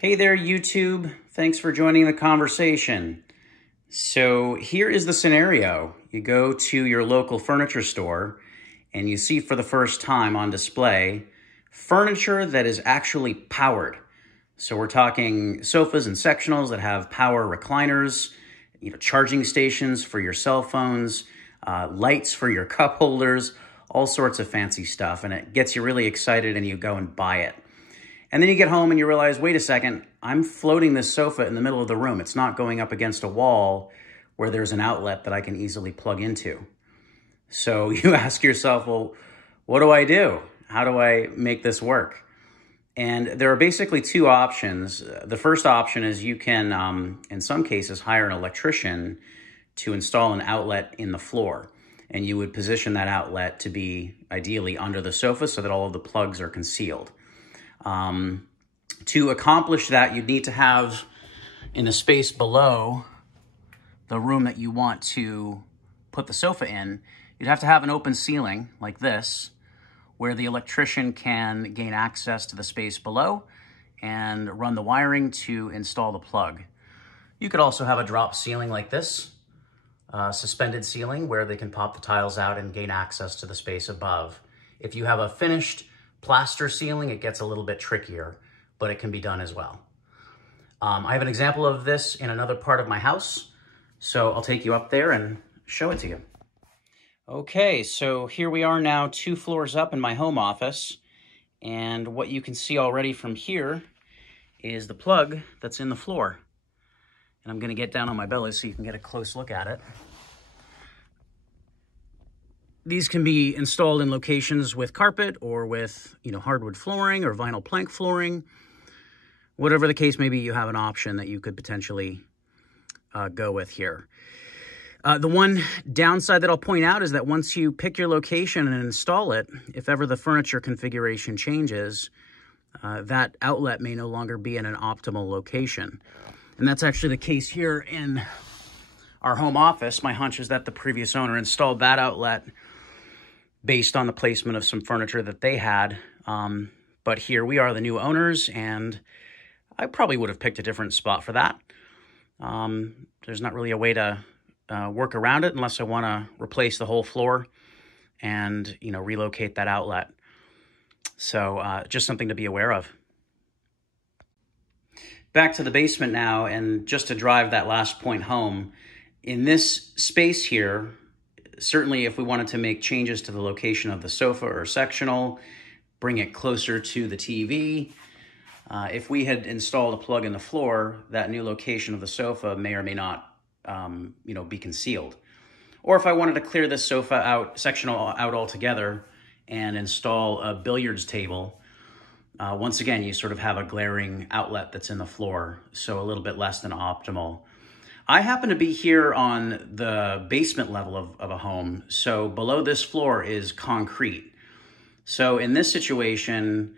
Hey there, YouTube. Thanks for joining the conversation. So here is the scenario. You go to your local furniture store and you see for the first time on display furniture that is actually powered. So we're talking sofas and sectionals that have power recliners, charging stations for your cell phones, lights for your cup holders, all sorts of fancy stuff. And it gets you really excited and you go and buy it. And then you get home and you realize, wait a second, I'm floating this sofa in the middle of the room. It's not going up against a wall where there's an outlet that I can easily plug into. So you ask yourself, well, what do I do? How do I make this work? And there are basically two options. The first option is you can, in some cases, hire an electrician to install an outlet in the floor. And you would position that outlet to be ideally under the sofa so that all of the plugs are concealed. To accomplish that, you'd need to have in the space below the room that you want to put the sofa in, you'd have to have an open ceiling like this, where the electrician can gain access to the space below and run the wiring to install the plug. You could also have a drop ceiling like this, suspended ceiling, where they can pop the tiles out and gain access to the space above. If you have a finished plaster ceiling, it gets a little bit trickier, but it can be done as well. I have an example of this in another part of my house, so I'll take you up there and show it to you. Okay, so here we are now 2 floors up in my home office, and what you can see already from here is the plug that's in the floor. And I'm gonna get down on my belly so you can get a close look at it. These can be installed in locations with carpet or with, hardwood flooring or vinyl plank flooring. Whatever the case may be, you have an option that you could potentially go with here. The one downside that I'll point out is that once you pick your location and install it, if ever the furniture configuration changes, that outlet may no longer be in an optimal location. And that's actually the case here in our home office. My hunch is that the previous owner installed that outlet based on the placement of some furniture that they had. But here we are, the new owners, and I probably would have picked a different spot for that. There's not really a way to work around it unless I want to replace the whole floor and, relocate that outlet. So just something to be aware of. Back to the basement now, and just to drive that last point home, in this space here, certainly if we wanted to make changes to the location of the sofa or sectional, bring it closer to the TV, if we had installed a plug in the floor, that new location of the sofa may or may not, be concealed. Or if I wanted to clear this sectional out altogether and install a billiards table, once again, you sort of have a glaring outlet that's in the floor, so a little bit less than optimal. I happen to be here on the basement level of a home, so below this floor is concrete. So in this situation,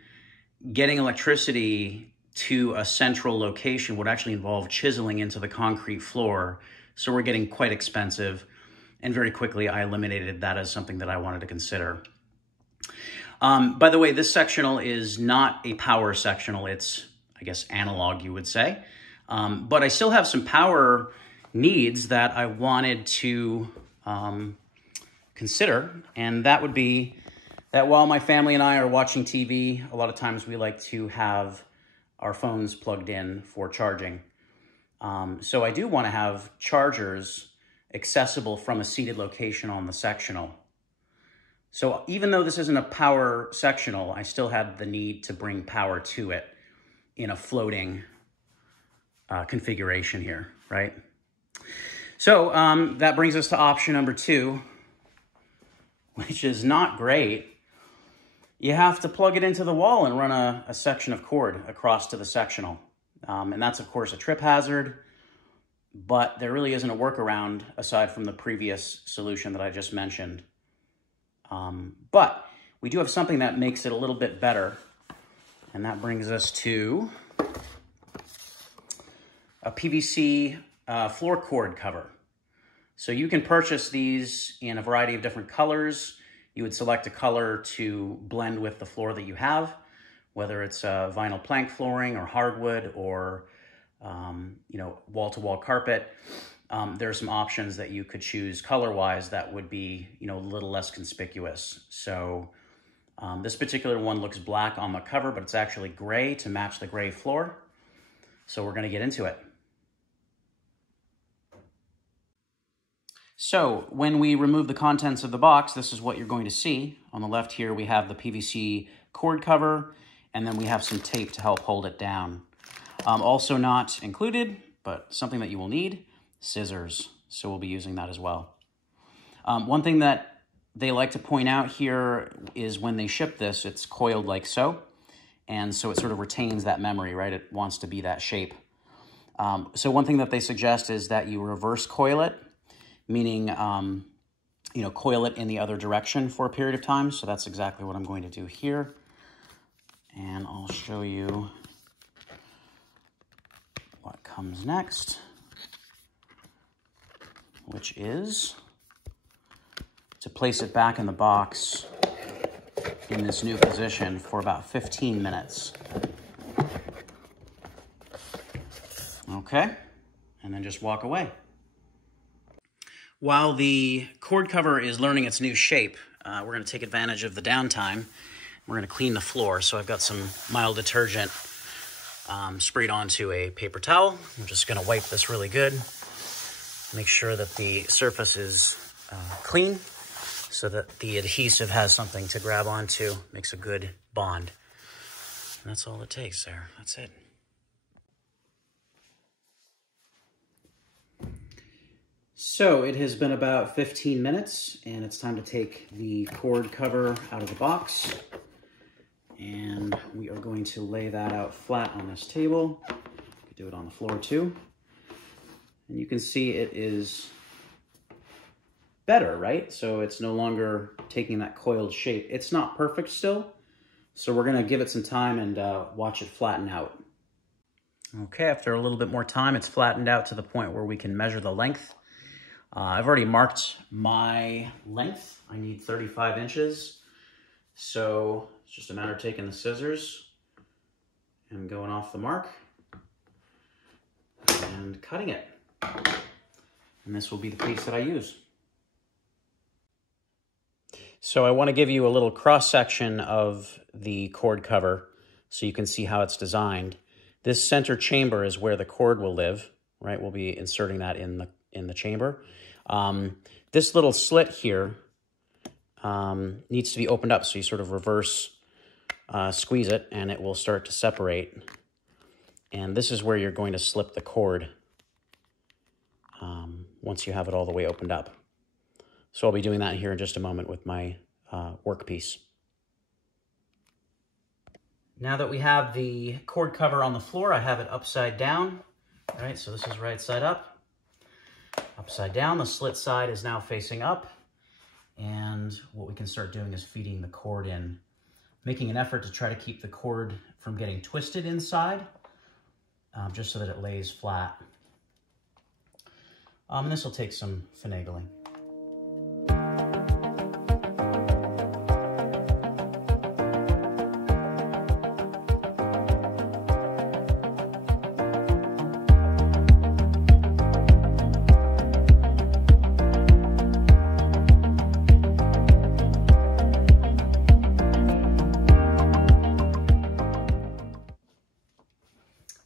getting electricity to a central location would actually involve chiseling into the concrete floor, so we're getting quite expensive, and very quickly I eliminated that as something that I wanted to consider. By the way, this sectional is not a power sectional. It's, I guess, analog, you would say. But I still have some power needs that I wanted to consider, and that would be that while my family and I are watching TV, a lot of times we like to have our phones plugged in for charging. So I do want to have chargers accessible from a seated location on the sectional. So even though this isn't a power sectional, I still had the need to bring power to it in a floating configuration here, right? So that brings us to option number 2, which is not great. You have to plug it into the wall and run a section of cord across to the sectional. And that's, of course, a trip hazard, but there really isn't a workaround aside from the previous solution that I just mentioned. But we do have something that makes it a little bit better, and that brings us to a PVC floor cord cover. So you can purchase these in a variety of different colors. You would select a color to blend with the floor that you have, whether it's vinyl plank flooring or hardwood or wall-to-wall carpet. There are some options that you could choose color-wise that would be, a little less conspicuous. So this particular one looks black on the cover, but it's actually gray to match the gray floor. So we're going to get into it. So when we remove the contents of the box, this is what you're going to see. On the left here, we have the PVC cord cover, and then we have some tape to help hold it down. Also not included, but something that you will need, scissors. So we'll be using that as well. One thing that they like to point out here is when they ship this, it's coiled like so. And so it sort of retains that memory, right? It wants to be that shape. So one thing that they suggest is that you reverse coil it, meaning, coil it in the other direction for a period of time. So that's exactly what I'm going to do here. And I'll show you what comes next, which is to place it back in the box in this new position for about 15 minutes. Okay, and then just walk away. While the cord cover is learning its new shape, we're going to take advantage of the downtime. We're going to clean the floor. So I've got some mild detergent sprayed onto a paper towel. I'm just going to wipe this really good. Make sure that the surface is clean so that the adhesive has something to grab onto, makes a good bond. And that's all it takes there. That's it. So it has been about 15 minutes, and it's time to take the cord cover out of the box. And we are going to lay that out flat on this table. You could do it on the floor too. And you can see it is better, right? So it's no longer taking that coiled shape. It's not perfect still, so we're gonna give it some time and watch it flatten out. Okay, after a little bit more time, it's flattened out to the point where we can measure the length. I've already marked my length. I need 35 inches. So it's just a matter of taking the scissors and going off the mark and cutting it. And this will be the piece that I use. So I want to give you a little cross-section of the cord cover so you can see how it's designed. This center chamber is where the cord will live, right? We'll be inserting that in the chamber. This little slit here needs to be opened up, so you sort of reverse squeeze it and it will start to separate. And this is where you're going to slip the cord once you have it all the way opened up. So I'll be doing that here in just a moment with my workpiece. Now that we have the cord cover on the floor, I have it upside down. All right, so this is right side up. Upside down, the slit side is now facing up. And what we can start doing is feeding the cord in, making an effort to try to keep the cord from getting twisted inside, just so that it lays flat. And this will take some finagling.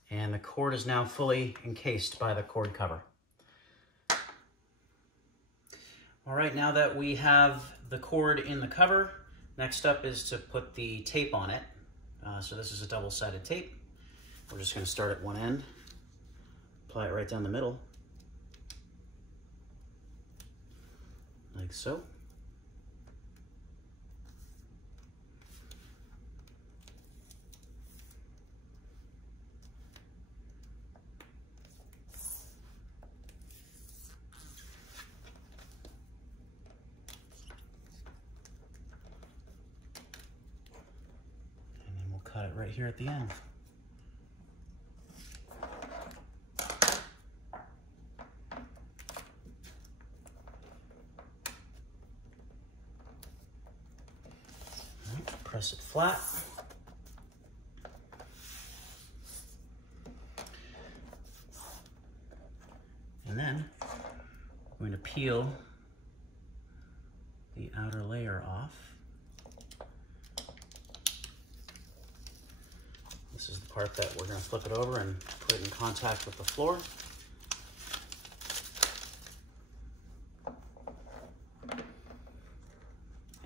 And the cord is now fully encased by the cord cover. All right, now that we have the cord in the cover, next up is to put the tape on it. So this is a double-sided tape. We're just going to start at one end, apply it right down the middle, like so. Cut it right here at the end. Right, press it flat. I'm going to peel the outer layer off. This is the part that we're going to flip it over and put it in contact with the floor.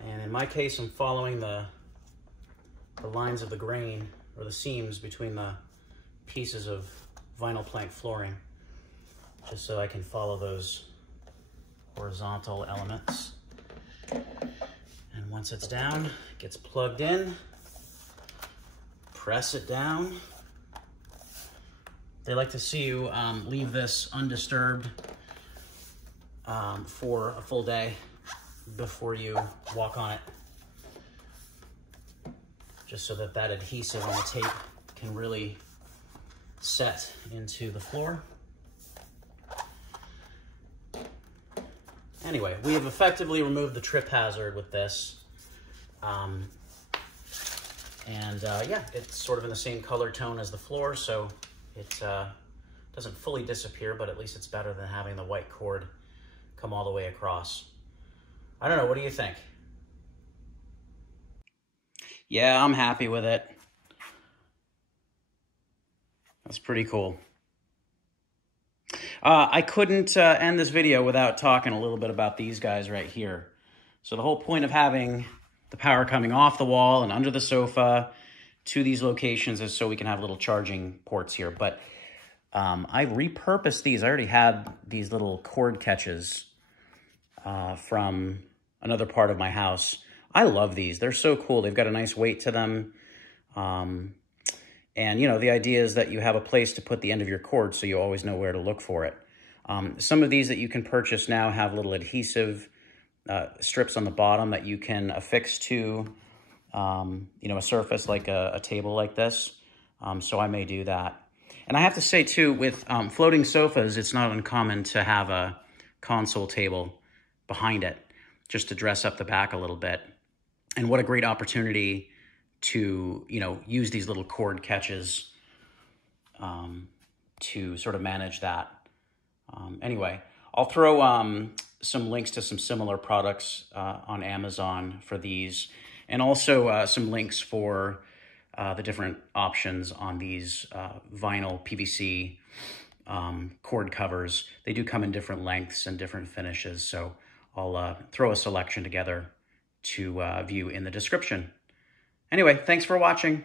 And in my case, I'm following the lines of the grain, or the seams between the pieces of vinyl plank flooring, just so I can follow those horizontal elements. And once it's down, it gets plugged in, press it down. They like to see you leave this undisturbed for a full day before you walk on it, just so that that adhesive on the tape can really set into the floor. Anyway, we have effectively removed the trip hazard with this. Yeah, it's sort of in the same color tone as the floor, so it doesn't fully disappear, but at least it's better than having the white cord come all the way across. I don't know, what do you think? Yeah, I'm happy with it. That's pretty cool. I couldn't end this video without talking a little bit about these guys right here. So the whole point of having the power coming off the wall and under the sofa to these locations is so we can have little charging ports here. But I repurposed these. I already had these little cord catches from another part of my house. I love these. They're so cool. They've got a nice weight to them. And, you know, the idea is that you have a place to put the end of your cord so you always know where to look for it. Some of these that you can purchase now have little adhesive strips on the bottom that you can affix to, you know, a surface like a table like this. So I may do that. And I have to say, too, with floating sofas, it's not uncommon to have a console table behind it just to dress up the back a little bit. And what a great opportunity to, you know, use these little cord catches to sort of manage that. Anyway, I'll throw some links to some similar products on Amazon for these, and also some links for the different options on these vinyl PVC cord covers. They do come in different lengths and different finishes, so I'll throw a selection together to view in the description. Anyway, thanks for watching.